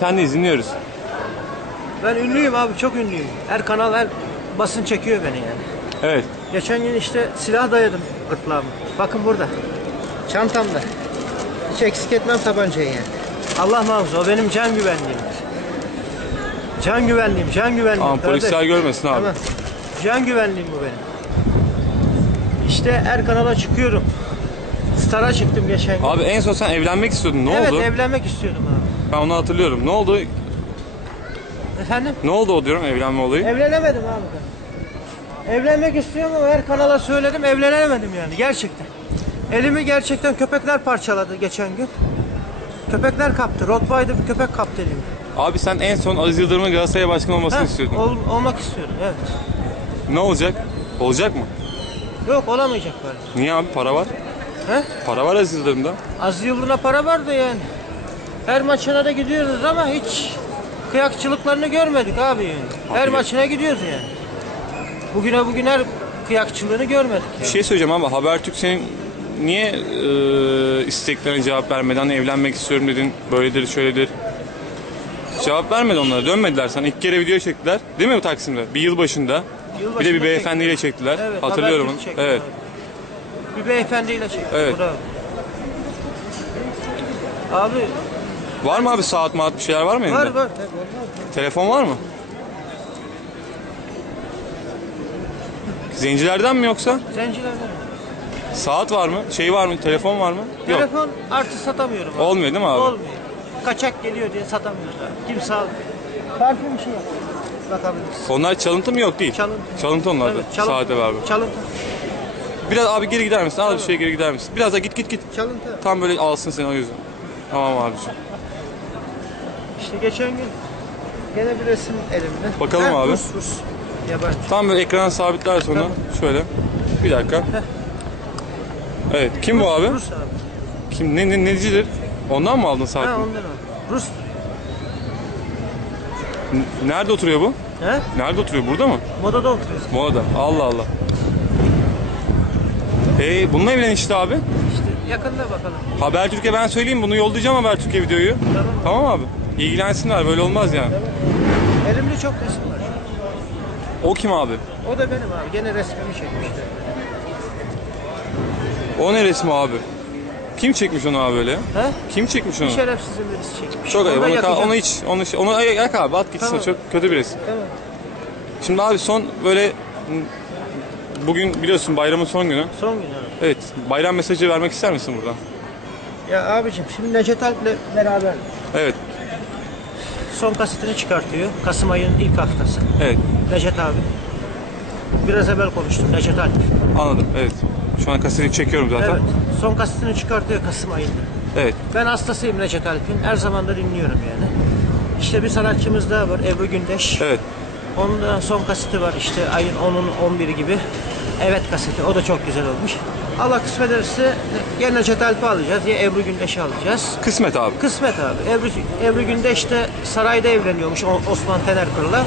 Sen de dinliyoruz. Ben ünlüyüm abi çok ünlüyüm. Her kanal her basın çekiyor beni yani. Evet. Geçen gün işte silah dayadım gırtlağıma. Bakın burada. Çantamda. Hiç eksik etmem tabancayı yani. Allah muhafaza o benim can güvenliğimdir. Can güvenliğim, can güvenliğim. Ama polisler görmesin abi. Tamam. Can güvenliğim bu benim. İşte her kanala çıkıyorum. Star'a çıktım geçen gün. Abi en son sen evlenmek istiyordun. Ne evet oldu? evlenmek istiyordum abi. Ben onu hatırlıyorum. Ne oldu? Efendim? Ne oldu o diyorum evlenme olayı? Evlenemedim abi. Evlenmek istiyorum ama her kanala söyledim evlenemedim yani gerçekten. Elimi gerçekten köpekler parçaladı geçen gün. Köpekler kaptı. Rottweiler bir köpek kaptı elimi. Abi sen en son Aziz Yıldırım'ın Galatasaray başkanı olmasını Heh, istiyordun. ol- olmak istiyorum evet. Ne olacak? Olacak mı? Yok olamayacak böyle. Niye abi? Para var. He? Para var Aziz Yıldırım'da. Az yıldına para vardı yani. Her maçına da gidiyoruz ama hiç kıyakçılıklarını görmedik abi yani. Her Abi- maçına gidiyoruz yani. Bugüne bugün her kıyakçılığını görmedik Bir yani. şey söyleyeceğim abi. Habertürk senin niye e, isteklerine cevap vermeden evlenmek istiyorum dedin. Böyledir, şöyledir. Cevap vermedi onlara. Dönmediler sana. İlk kere video çektiler. Değil mi bu Taksim'de? Bir yıl başında. bir de Yılbaşında bir beyefendiyle çektiler. Evet, Hatırlıyorum onu. Çekti Evet. abi. Bir beyefendiyle çekti. Evet. Bravo. Abi Var mı abi saat maat bir şeyler var mı elinde? var var. Telefon var mı? Zencilerden mi yoksa? Zencilerden. Saat var mı? Şey var mı? Telefon var mı? Yok. Telefon artı satamıyorum abi. Olmuyor değil mi abi? Olmuyor. Kaçak geliyor diye satamıyoruz abi. Kimse almıyor. Parfüm şey yap. Bakabilirsin. Onlar çalıntı mı yok değil? Çalıntı. Çalıntı onlar da. Evet, çalıntı. Saate var mı? Çalıntı. Biraz abi geri gider misin? Al bir şey geri gider misin? Biraz da git git git. Çalıntı. Tam böyle alsın seni o yüzden. Tamam abiciğim. İşte geçen gün gene bir resim elimde. Bakalım Heh, abi. Rus Rus. Yabancı. Tam böyle ekrana sabitler sonra. Şöyle. Bir dakika. Evet. Kim bu abi? Rus abi. Kim? Ne, ne, necidir? Ondan mı aldın Ha saati? ondan abi. Rus. N- Nerede oturuyor bu? He? Nerede oturuyor? Burada mı? Modada oturuyoruz. Molada. Allah Allah. Ee, bununla evlen işte abi. İşte yakında bakalım. Habertürk'e ben söyleyeyim bunu yollayacağım Habertürk'e videoyu. Tamam. Tamam abi. İlgilensinler böyle olmaz yani. Elimde çok resim var. O kim abi? O da benim abi. Gene resmimi çekmişti. O ne resmi abi? Kim çekmiş onu abi öyle? He? Kim çekmiş onu? Bir şerefsizin birisi çekmiş. Çok ayıp. Onu Onu, onu hiç, onu, onu yak abi at gitsin. Tamam. Çok kötü bir resim. Tamam. Şimdi abi son böyle bugün biliyorsun bayramın son günü. Son gün abi. Evet. Bayram mesajı vermek ister misin buradan? Ya abicim şimdi Necdet Alp'le beraber Evet. Son kasetini çıkartıyor. Kasım ayının ilk haftası. Evet. Necdet abi. Biraz evvel konuştum Necdet Alp. Anladım. Evet. Şu an kaseti çekiyorum zaten. Evet. Son kasetini çıkartıyor Kasım ayında. Evet. Ben hastasıyım Necdet Alp'in. Her zaman da dinliyorum yani. İşte bir sanatçımız daha var Ebru Gündeş. Evet. Onun da son kaseti var işte ayın 10'un 11'i gibi. Evet kaseti o da çok güzel olmuş. Allah kısmet ederse ya Necdet Alp'i alacağız ya Ebru Gündeş'i alacağız. Kısmet abi. Kısmet abi. Ebru, Ebru Gündeş de sarayda evleniyormuş Osman Tenerkır'la.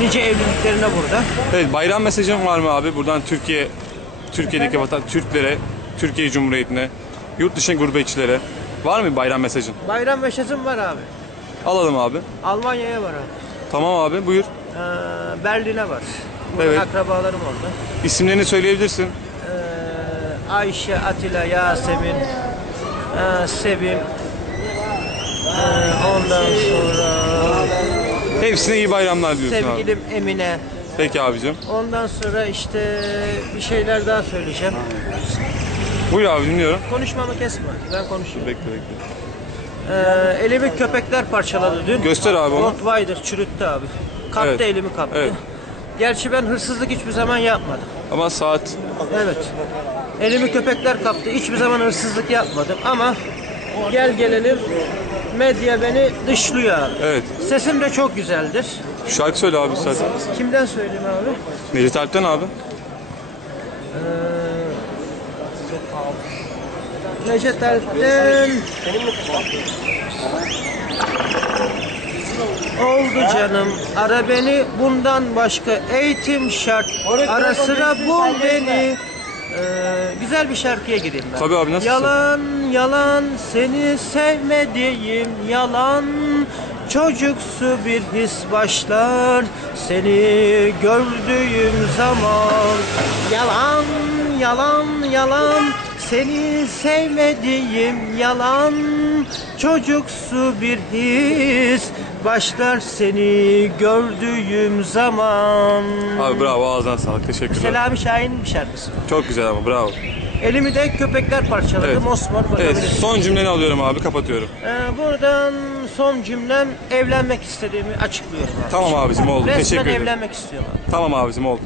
Nice evliliklerine burada. Evet. Bayram mesajın var mı abi? Buradan Türkiye Türkiye'deki vatan Türklere, Türkiye Cumhuriyeti'ne, yurt dışı gurbetçilere var mı bayram mesajın? Bayram meşazım var abi. Alalım abi. Almanya'ya var abi. Tamam abi buyur. Ee, Berlin'e var. Burada Evet. akrabalarım orada. İsimlerini söyleyebilirsin. Ayşe, Atilla, Yasemin, ee, Sevim. Ee, ondan sonra Hepsine iyi bayramlar diyorsun abi. sevgilim Emine. Peki abicim. Ondan sonra işte bir şeyler daha söyleyeceğim. Buyur abi dinliyorum. Konuşmamı kesme. Ben konuşayım. Bekle bekle. Ee, elimi köpekler parçaladı dün. Göster abi onu. Rottweiler çürüttü abi. Kaptı Evet. elimi kaptı. Evet. Gerçi ben hırsızlık hiçbir zaman yapmadım. Ama saat Evet. Elimi köpekler kaptı. Hiçbir zaman hırsızlık yapmadım ama gel gelelim medya beni dışlıyor abi. evet. Sesim de çok güzeldir. Şarkı söyle abi istersen. Kimden söyleyeyim abi? Necdet Alp'ten abi. Necdet Alp'ten Oldu canım. Ara beni bundan başka eğitim şart. Ara sıra bul beni. Ee, güzel bir şarkıya gireyim ben. Tabii abi, nasıl? Yalan yalan seni sevmediğim yalan. Çocuksu bir his başlar seni gördüğüm zaman. Yalan yalan yalan seni sevmediğim yalan Çocuksu bir his başlar seni gördüğüm zaman Abi bravo ağzına sağlık teşekkürler. Selami Şahin'in bir şarkısı. Çok güzel ama bravo. Elimi de köpekler parçaladı. Evet. Mosmor Evet son cümleni alıyorum abi kapatıyorum. Ee, buradan son cümlem evlenmek istediğimi açıklıyorum abi. Tamam abicim oldu Resmen teşekkür ederim. evlenmek istiyorum abi. Tamam abicim oldu.